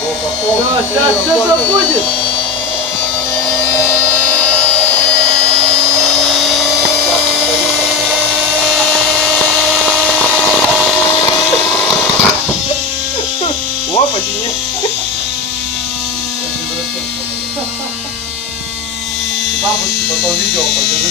Сейчас что-то будет. О, потяни. Бабушке потом видео покажи.